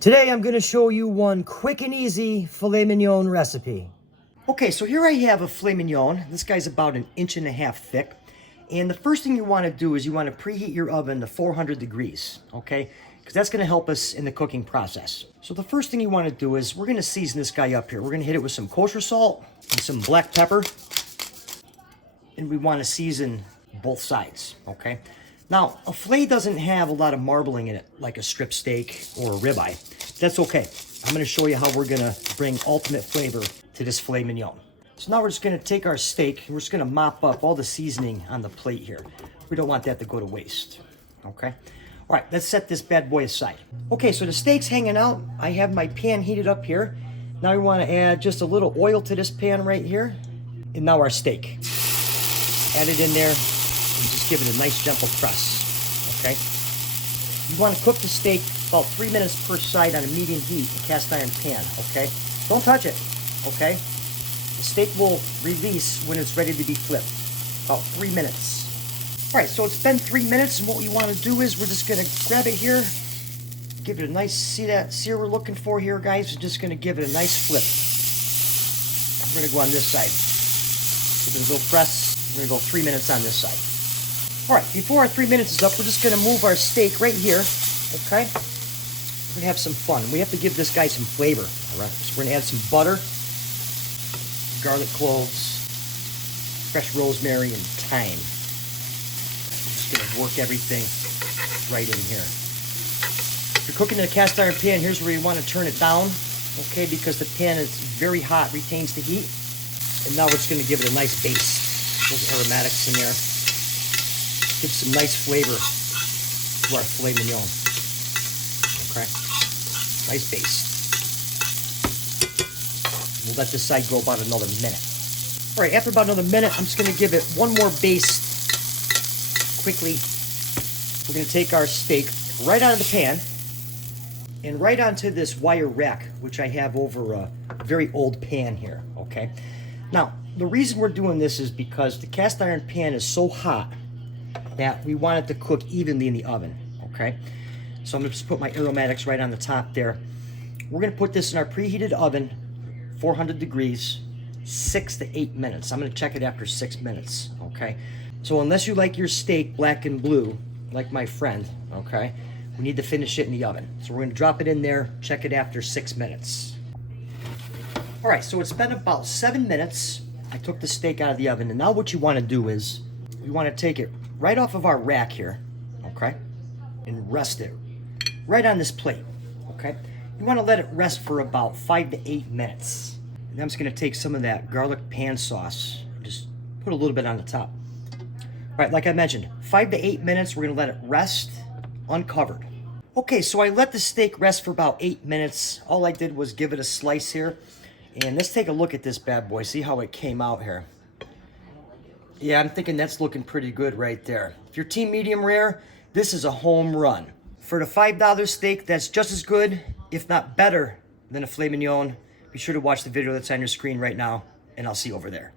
Today I'm going to show you one quick and easy filet mignon recipe. Okay, so here I have a filet mignon. This guy's about 1.5 inches thick. And the first thing you want to do is you want to preheat your oven to 400 degrees, okay? Because that's going to help us in the cooking process. So the first thing you want to do is we're going to season this guy up here. We're going to hit it with some kosher salt and some black pepper. And we want to season both sides, okay? Now, a filet doesn't have a lot of marbling in it, like a strip steak or a ribeye. That's okay. I'm going to show you how we're going to bring ultimate flavor to this filet mignon. So now we're just going to take our steak and we're just going to mop up all the seasoning on the plate here. We don't want that to go to waste, okay? All right, let's set this bad boy aside. Okay, so the steak's hanging out. I have my pan heated up here. Now we want to add just a little oil to this pan right here. And now our steak. Add it in there. And just give it a nice gentle press, okay? You want to cook the steak about 3 minutes per side on a medium heat in a cast iron pan, okay? Don't touch it, okay? The steak will release when it's ready to be flipped, about 3 minutes. All right, so it's been 3 minutes, and what we want to do is we're just going to grab it here, give it a nice, see that sear we're looking for here, guys? We're just going to give it a nice flip. I'm going to go on this side. Give it a little press. We're going to go 3 minutes on this side. All right, before our 3 minutes is up, we're just going to move our steak right here, okay? We're going to have some fun. We have to give this guy some flavor, all right? So we're going to add some butter, garlic cloves, fresh rosemary, and thyme. We're just going to work everything right in here. If you're cooking in a cast iron pan, here's where you want to turn it down, okay? Because the pan is very hot, retains the heat. And now we're just going to give it a nice base. Those aromatics in there. Give some nice flavor to our filet mignon. Okay? Nice base. We'll let this side go about another minute. All right, after about another minute, I'm just going to give it one more baste quickly. We're going to take our steak right out of the pan and right onto this wire rack, which I have over a very old pan here, okay? Now, the reason we're doing this is because the cast iron pan is so hot that we want it to cook evenly in the oven, okay? So I'm gonna just put my aromatics right on the top there. We're gonna put this in our preheated oven, 400 degrees, 6 to 8 minutes. I'm gonna check it after 6 minutes, okay? So unless you like your steak black and blue, like my friend, okay, we need to finish it in the oven. So we're gonna drop it in there, check it after 6 minutes. All right, so it's been about 7 minutes. I took the steak out of the oven, and now what you wanna do is, you wanna take it right off of our rack here, okay, and rest it right on this plate, okay? You want to let it rest for about 5 to 8 minutes. And I'm just going to take some of that garlic pan sauce, just put a little bit on the top. All right, like I mentioned, 5 to 8 minutes, we're going to let it rest uncovered. Okay, so I let the steak rest for about 8 minutes. All I did was give it a slice here. And let's take a look at this bad boy, see how it came out here. Yeah, I'm thinking that's looking pretty good right there. If you're team medium rare, this is a home run. For the $5 steak, that's just as good, if not better, than a filet mignon. Be sure to watch the video that's on your screen right now, and I'll see you over there.